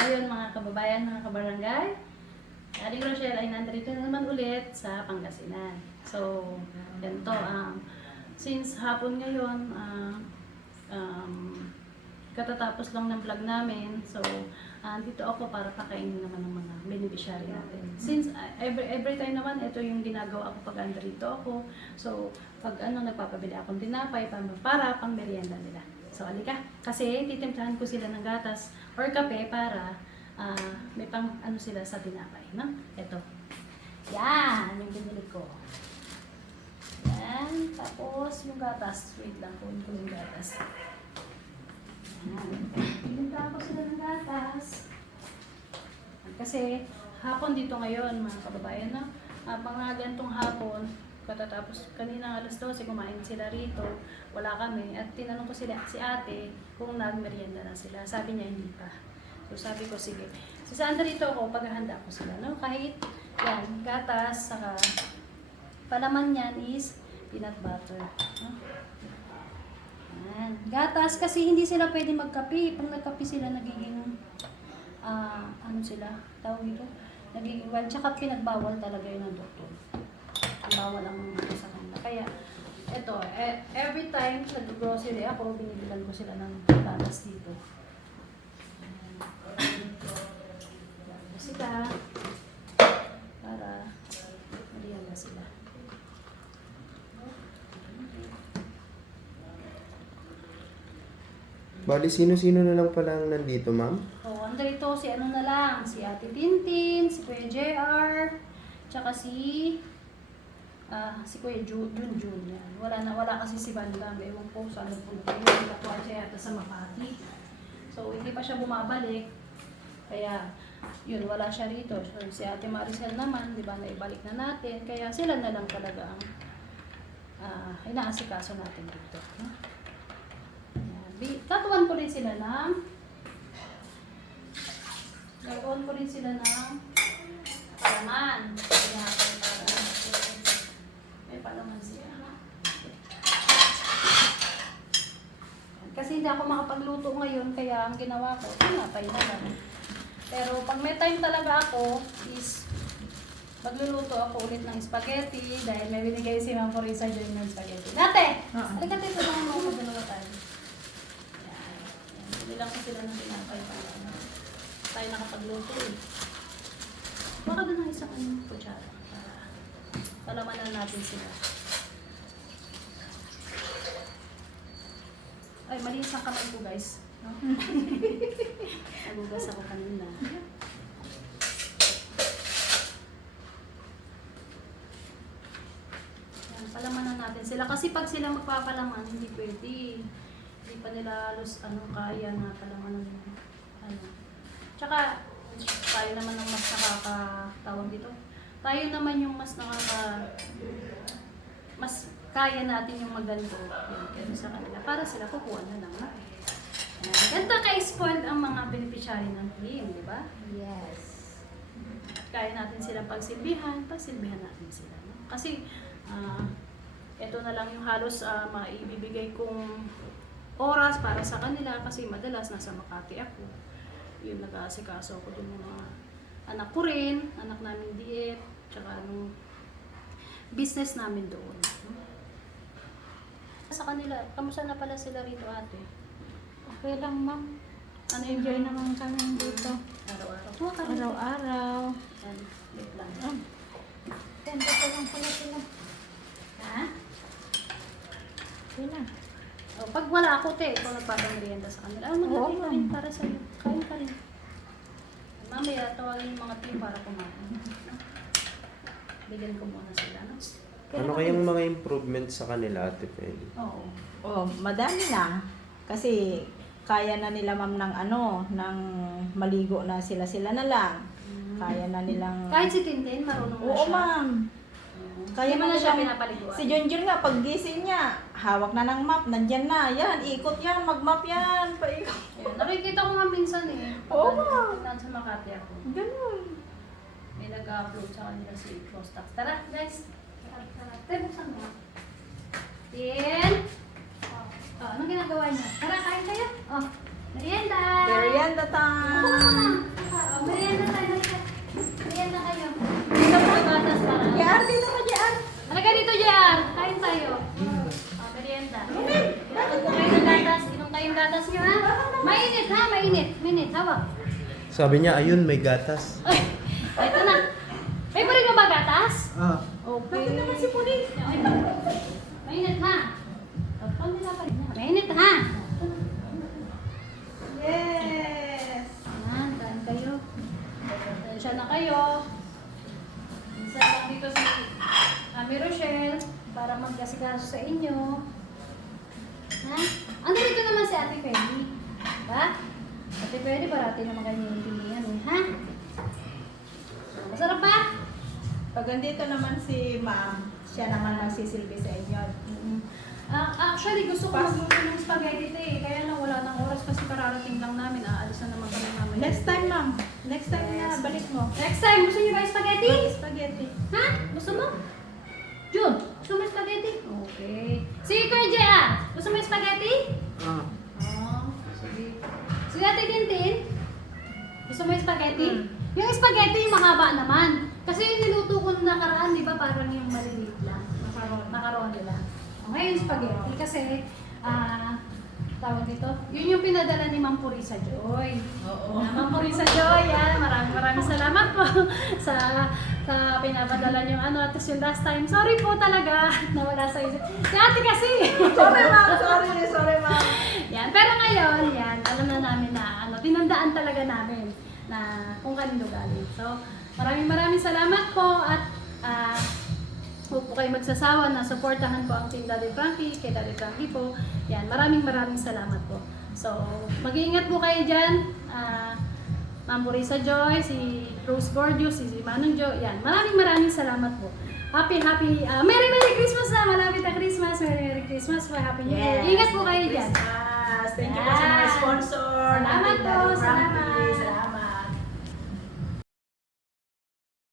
ayun mga kababayan, mga kabarangay. Aling Rochelle ay nandito na naman ulit sa Pangasinan. So, ganito. Since hapon ngayon, katatapos lang ng vlog namin. So, dito ako para pakainin naman ng mga beneficiary natin. Since every time naman, ito yung ginagawa ko pag andito ako. So, pag nagpapabili akong tinapay para pang merienda nila. So, alika. Kasi titimplahan ko sila ng gatas or kape para may pang sila sa tinapay. No? Ito. Yan, yung binili ko. Yan. Tapos, yung gatas. Wait lang, kunin ko yung gatas. Pinunta ko sila ng gatas. Kasi hapon dito ngayon mga kababayan na mga gantong hapon katatapos kanina alas 12 kumain sila rito, wala kami at tinanong ko sila si ate kung nagmerienda na sila, sabi niya hindi pa. So sabi ko sige, si Sandra rito ako paghahanda ko sila, no? Kahit yan, gatas saka palaman niyan is peanut butter, no? Gatas kasi hindi sila pwede magkape. Pag nagkape sila nagiging sila tawag ito, nagiging wild. Tsaka pinagbawal talaga yun ng doktor. Bawal ang sa kanila. Kaya ito, every time nag-grocery ako, binibilan ko sila ng gatas dito. Sila para mariyan na sila. Bali, sino-sino na lang pala ang nandito, ma'am? Andito si na lang, si Ate Tintin, si Kuya JR, tsaka si Kuya Junjun. Yan. Wala kasi si Bandang. Ewan ko saan nagpunta. Nagkatuwa siya yata sa Makati. So, hindi pa siya bumabalik. Kaya, yun, wala siya rito. So, si Ate Maricel naman, di ba, naibalik na natin. Kaya sila na lang talaga ang inaasikaso natin dito. No? Tatuan ko rin sila ng palaman. May palaman siya. Kasi hindi ako makapagluto ngayon, kaya ang ginawa ko, tinapay na lang. Pero pag may time talaga ako, is magluluto ako ulit ng spaghetti dahil may binigay si Ma'am Forisa dyan ng spaghetti. Dati! Halika dito lang mo, magdalawa tayo. Bilang ko sila ng tinapay para tayo nakapagluto eh. Baka doon ang isang kutsara para palamanan natin sila. Ay, malinis ang kamay ko guys. No? Nagugas ako kanina. Yan, palamanan natin sila. Kasi pag sila magpapalaman, hindi pwede. Hindi pa nila halos kaya na palaman ng Tsaka tayo naman ang mas nakakatawag dito. Tayo naman yung mas mas kaya natin yung maganto yun sa kanila para sila kukuha na lang. Ganito ka-spoiled ang mga beneficiary ng team, di ba? Yes. Kaya natin silang pagsilbihan natin sila. No? Kasi ito na lang yung halos maibibigay kong oras para sa kanila kasi madalas nasa Makati ako. Yun, nag-aasikaso ako dun ng mga anak ko rin, anak namin diet, tsaka business namin doon. Sa kanila, kamusta na pala sila rito ate? Okay lang, ma'am. Enjoy na naman kami dito. araw-araw. Araw-araw. Yan, wait lang. Ganda pa lang pala sila. Ha? Sila. Pag wala ako, ikaw nagpapamerienda sa kanila. Magdating ko rin para sa'yo. Kain ka rin. Mamaya, tawagin yung mga team para kumain. Bigyan ko muna sila, no? Ano kayang mga improvements sa kanila, Ate Feli? Oo. Madami na. Kasi kaya na nila, ma'am, ng maligo na sila na lang. Kaya na nilang... Kahit si Tintin, marunong na siya. Oo, ma'am. Kaya mo na siya pinapaliguan. Si Junjun nga, pag gising niya, hawak na ng map, nandyan na. Yan, ikot yan, mag-map yan. Paikot. Ayan, nakikita ko nga minsan eh. Oo. Nasa Makati ako. Ganun. May nag-upload sa kanila si Prostax. Tara, guys. Tara. Buksan mo. Tin. Anong ginagawa niya? Tara, kain kayo. Merienda. Merienda time. Sabi niya, ayun, may gatas. Ay, ito na. May pa rin ba gatas? Ah. Okay. Bakit naman si Puni? Ay, mainit ha. Mainit ha. Yes! Ayan, daan kayo. Tensya na kayo. Minsan lang dito si Ami Rochelle para magkasikaso sa inyo. Ha? Ando dito naman si Ate Penny. Ba? Ate Penny, parati naman kayo intindihan eh, ha? Masarap ba? Pag andito naman si ma'am, siya naman magsisilbi sa inyo. Actually, gusto ko magluto ng spaghetti eh. Kaya lang wala nang oras kasi kararating lang namin. Aalis na naman kami namin. Next time, ma'am. Next time na balik mo. Next time, gusto niyo ba yung spaghetti? Spaghetti. Ha? Gusto mo? Jun, gusto mo yung spaghetti? Okay. Si Kuya Jean, gusto mo yung spaghetti? Ah. Sige. Si Ate Tintin, gusto mo yung spaghetti? Yung spaghetti yung mahaba naman. Kasi yung niluto ko nung nakaraan, di ba, parang yung maliliit lang. Macaroni lang. Ngayon spaghetti kasi, tawag dito, yun yung pinadala ni Ma'am Purisa Joy. Oo. Ma'am Purisa Joy, yan. Maraming salamat po sa pinapadala niyo ano. At yung last time, sorry po talaga, nawala sa isip. Si ate kasi. Sorry, ma'am. Sorry, ma'am. Yan, pero ngayon, yan, alam na namin na, tinandaan talaga namin na kung kanino galing. So, maraming salamat po at, huwag po kayo magsasawa na supportahan po ang Team Daddy Frankie, kay Daddy Frankie po. Yan, maraming salamat po. So, mag-iingat po kayo dyan. Ma'am Purisa Joy, si Rose Gorgeous, si Manong Jo. Yan, maraming salamat po. Happy, Merry Christmas na! Malapit na Christmas. Merry Christmas po. Happy New Year. Ingat po kayo dyan. Christmas. Thank you po sa mga sponsor. Salamat